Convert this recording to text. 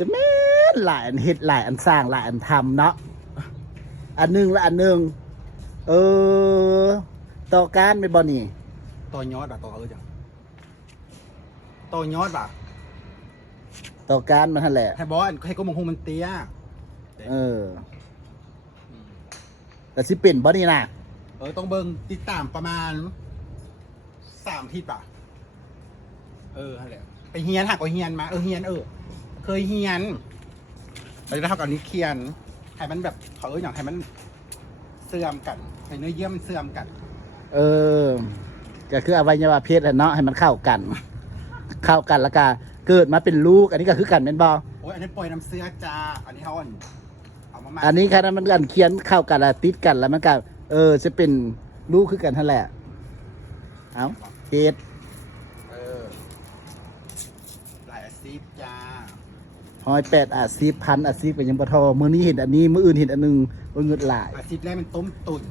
จะแม่นหลายอันเฮ็ดหลายอันสร้างหลายอันทำเนาะอันหนึงละอันหนึงเออต่อการไม่บ่นี่ ต่อยอดต่อจ้ะต่อยอดต่อการมันนั่นแหละ ให้บอสให้ก็มงคงมันเตี้ยแต่สิเป็นบ่นี่นะต้องเบิ่งติดตามประมาณ3 ทีนั่นแหละไปเฮียนหักก็เฮียนมาเฮียนเคยเฮียนไปแล้วเท่ากับนี้เคียนให้มันแบบอย่างให้มันเสื่อมกันให้เนื้อเยื่อมันเสื่อมกันก็คืออวัยวะเพศเนาะให้มันเข้ากันแล้วก็เกิดมาเป็นลูกอันนี้ก็คือกันเป็นบ่โอ้ยอันนี้ปล่อยน้ำเสื้อจ้าอันนี้เขาเอามาอันนี้ครับมันกันเคียนเข้ากันแล้วติดกันแล้วมันก็จะเป็นลูกคือกันนั่นแหละเอาเพศหลายอาชีพจ้า108อาชีพ1,000อาชีพก็ยังบ่ทอมื้อนี้เห็นอันนี้มื้ออื่นเห็นอันนึงเงินหลายอาชีพแรกมันต้มตุ๋น